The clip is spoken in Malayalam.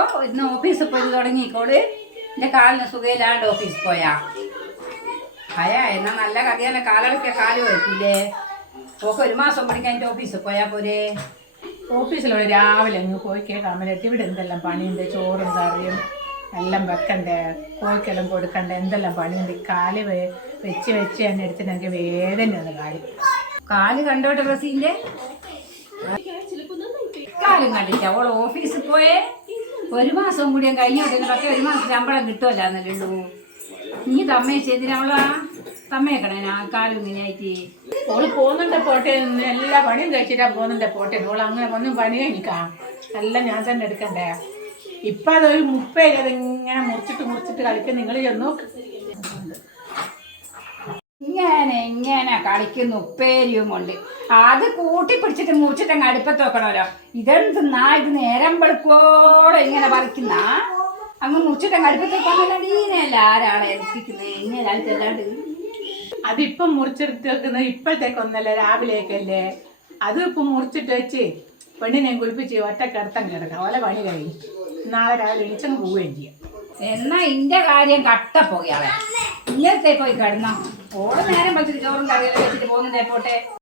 അയ്യോ ഇന്ന് ഓഫീസിൽ പോയി തുടങ്ങിക്കോൾ. എന്റെ കാലിന് സുഖയില്ലാണ്ട് ഓഫീസിൽ പോയാ. അയ എന്നാ നല്ല കഥയല്ല? കാലടക്കിയ കാൽ വയ്ക്കൂലേ ഓക്കെ ഒരു മാസം പഠിക്കാൻ എന്റെ ഓഫീസിൽ പോയാ പോരെ? ഓഫീസിലോ രാവിലെ അങ്ങ് പോയി കേൾക്കാമലെത്തി ഇവിടെ എന്തെല്ലാം പണിയുണ്ട്? ചോറും കറിയും എല്ലാം വെക്കണ്ടേ? കോഴിക്കെല്ലാം കൊടുക്കണ്ടേ? എന്തെല്ലാം പണിയുണ്ട്? കാൽ വെച്ച് വെച്ച് എന്നെ എടുത്തിട്ട് എനിക്ക് വേദനയാണ് കാൽ. കാൽ കണ്ടോട്ടെ റസീന്റെ കാലും കണ്ടില്ല അവൾ ഓഫീസിൽ പോയേ? ഒരു മാസം കൂടി കഴിഞ്ഞോട്ടെ പക്ഷെ ഒരു മാസം ശമ്പളം കിട്ടുമല്ലോ നീ തമ്മയെ എന്തിനാവളാ തമ്മയേക്കണേ ഞാൻ കാലും ഇങ്ങനെയായിട്ട് ഓൾ പോകുന്നുണ്ട് പോട്ടെ എല്ലാ പണിയും കഴിച്ചിട്ടാ പോകുന്നുണ്ട് പോട്ടെ. ഓൾ അങ്ങനെ ഒന്നും പണി കഴിഞ്ഞിക്കാം എല്ലാം ഞാൻ തന്നെ എടുക്കണ്ടേ. ഇപ്പം അതൊരു മുപ്പേ ഇങ്ങനെ മുറിച്ചിട്ട് മുറിച്ചിട്ട് കളിക്കാൻ നിങ്ങൾ ചെന്നു ഇങ്ങനെ കളിക്കുന്നു ഉപ്പേരിയും കൊണ്ട്. അത് കൂട്ടി പിടിച്ചിട്ട് മൂച്ചിട്ടങ്ങ് അടുപ്പത്ത് വെക്കണമല്ലോ. ഇതെന്ത് നാ ഇത് നേരം വെളുക്കോടെ ഇങ്ങനെ പറിക്കുന്ന? അങ്ങ് മുറിച്ചിട്ട് അങ്ങ് അടുപ്പത്ത് വെക്കാൻ ഈനെയല്ല ആരാണ് ഏൽപ്പിക്കുന്നത്? ഇങ്ങനെ അടുത്തല്ലാണ്ട് അതിപ്പം മുറിച്ചെടുത്ത് വെക്കുന്നത് ഇപ്പോഴത്തേക്കൊന്നല്ല രാവിലേക്കല്ലേ അത് ഇപ്പം മുറിച്ചിട്ട് വെച്ച് പെണ്ണിനെ കുളിപ്പിച്ച് ഒറ്റക്കിടത്തം കിടക്കാം. ഓല പണി കഴിഞ്ഞു. നാളെ രാവിലെ എണീച്ചങ്ങ് പോവുകയും ചെയ്യാം. എന്നാ ഇന്റെ കാര്യം കട്ട പോയാളെ ഇങ്ങനത്തെ പോയി കിടന്നോ. ഓൾ നേരം വെച്ചിട്ട് ചോറും കറിയെല്ലാം വെച്ചിട്ട് പോകുന്നുണ്ടേ പോട്ടെ.